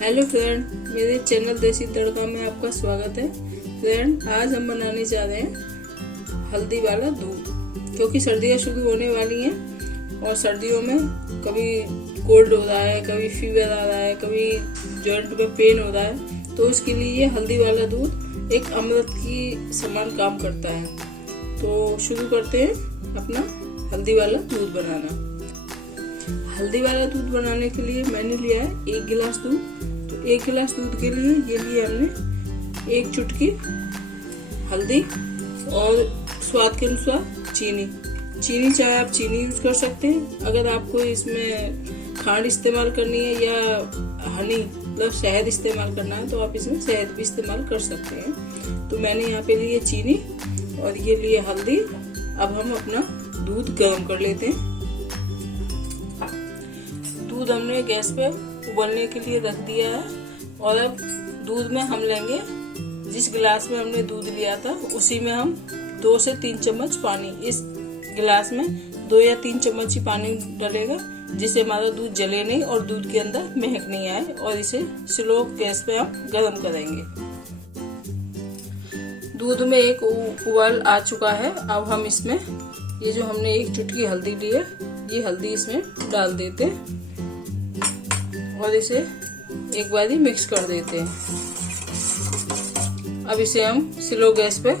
Hello friend, मेरे channel देसी तड़का में आपका स्वागत है। फ्रेंड, आज हम बनाने जा रहे हैं हल्दी वाला दूध, क्योंकि सर्दियाँ शुरू होने वाली हैं और सर्दियों में कभी कोल्ड हो रहा है, कभी फीवर आ रहा है, कभी जॉइंट में पेन हो रहा है, तो इसके लिए ये हल्दी वाला दूध एक अमृत की समान काम करता है। तो शुरू करते हैं अपना हल्दी वाला दूध बनाना। हल्दी वाला दूध बनाने के लिए मैंने लिया है 1 गिलास दूध। तो 1 गिलास दूध के लिए ये लिया हमने 1 चुटकी हल्दी और स्वाद के अनुसार चीनी चाहे आप चीनी यूज कर सकते हैं। अगर आपको इसमें खांड इस्तेमाल करनी है या हनी मतलब शहद इस्तेमाल करना है तो आप इसमें शहद भी इस्तेमाल कर सकते हैं। तो मैंने यहाँ पे लिए चीनी और ये लिए हल्दी। अब हम अपना दूध गर्म कर लेते हैं। दूध हमने गैस पे उबलने के लिए रख दिया है और अब दूध में हम लेंगे, जिस गिलास में हमने दूध लिया था उसी में हम 2 से 3 चम्मच पानी, इस गिलास में 2 या 3 चम्मच ही पानी डालेगा, जिससे हमारा दूध जले नहीं और दूध के अंदर महक नहीं आए। और इसे स्लो गैस पे हम गर्म करेंगे। दूध में एक उबाल आ चुका है। अब हम इसमें ये जो हमने 1 चुटकी हल्दी ली है, ये हल्दी इसमें डाल देते हैं और इसे एक बार ही मिक्स कर देते हैं। अब इसे हम स्लो गैस पे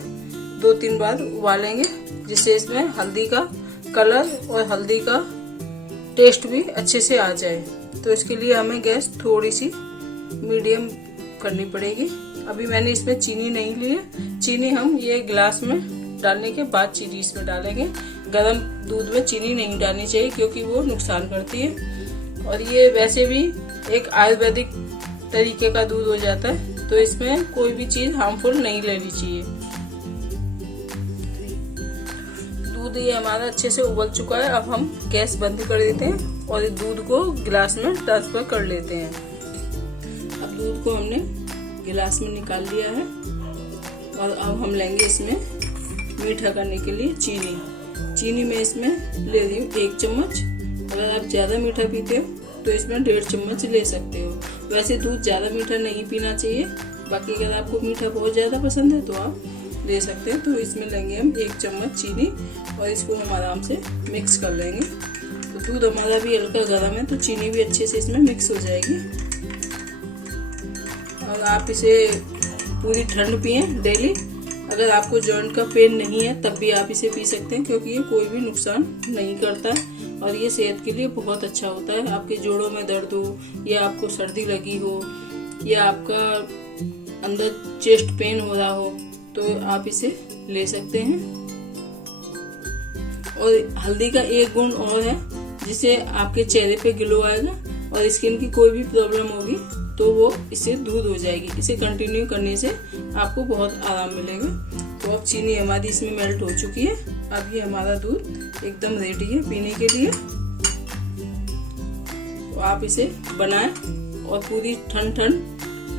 2-3 बार उबालेंगे, जिससे इसमें हल्दी का कलर और हल्दी का टेस्ट भी अच्छे से आ जाए। तो इसके लिए हमें गैस थोड़ी सी मीडियम करनी पड़ेगी। अभी मैंने इसमें चीनी नहीं ली है। चीनी हम ये गिलास में डालने के बाद चीनी इसमें डालेंगे। गर्म दूध में चीनी नहीं डालनी चाहिए क्योंकि वो नुकसान करती है और ये वैसे भी एक आयुर्वेदिक तरीके का दूध हो जाता है, तो इसमें कोई भी चीज हार्मफुल नहीं लेनी चाहिए। दूध ये हमारा अच्छे से उबल चुका है। अब हम गैस बंद कर देते हैं और इस दूध को गिलास में ट्रांसफर कर लेते हैं। अब दूध को हमने गिलास में निकाल लिया है और अब हम लेंगे इसमें मीठा करने के लिए चीनी मैं इसमें ले रही हूँ 1 चम्मच। अगर आप ज्यादा मीठा पीते हो तो इसमें 1.5 चम्मच ले सकते हो। वैसे दूध ज्यादा मीठा नहीं पीना चाहिए, बाकी अगर आपको मीठा बहुत ज्यादा पसंद है तो आप ले सकते हैं। तो इसमें लेंगे हम 1 चम्मच चीनी और इसको हम आराम से मिक्स कर लेंगे। तो दूध हमारा भी हल्का गर्म है तो चीनी भी अच्छे से इसमें मिक्स हो जाएगी। और आप इसे पूरी ठंड पिए डेली। अगर आपको जॉइंट का पेन नहीं है तब भी आप इसे पी सकते हैं, क्योंकि ये कोई भी नुकसान नहीं करता और ये सेहत के लिए बहुत अच्छा होता है। आपके जोड़ों में दर्द हो या आपको सर्दी लगी हो या आपका अंदर चेस्ट पेन हो रहा हो तो आप इसे ले सकते हैं। और हल्दी का एक गुण और है, जिससे आपके चेहरे पे ग्लो आएगा और स्किन की कोई भी प्रॉब्लम होगी तो वो इससे दूर हो जाएगी। इसे कंटिन्यू करने से आपको बहुत आराम मिलेगा। तो अब चीनी हमारी इसमें मेल्ट हो चुकी है। अब ये हमारा दूध एकदम रेडी है पीने के लिए। तो आप इसे बनाएं और पूरी ठंड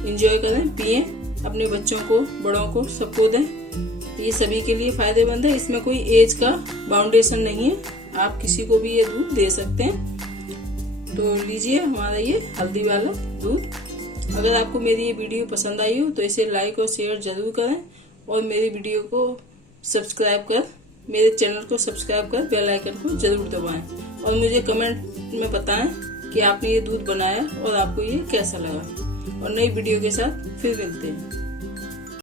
एंजॉय करें, पिएं, अपने बच्चों को, बड़ों को, सबको दें। ये सभी के लिए फायदेमंद है। इसमें कोई एज का बाउंडेशन नहीं है, आप किसी को भी ये दूध दे सकते हैं। तो लीजिए हमारा ये हल्दी वाला दूध। अगर आपको मेरी ये वीडियो पसंद आई हो तो इसे लाइक और शेयर जरूर करें और मेरी वीडियो को मेरे चैनल को सब्सक्राइब कर बेल आइकन को जरूर दबाएं और मुझे कमेंट में बताएं कि आपने ये दूध बनाया और आपको ये कैसा लगा। और नई वीडियो के साथ फिर मिलते हैं।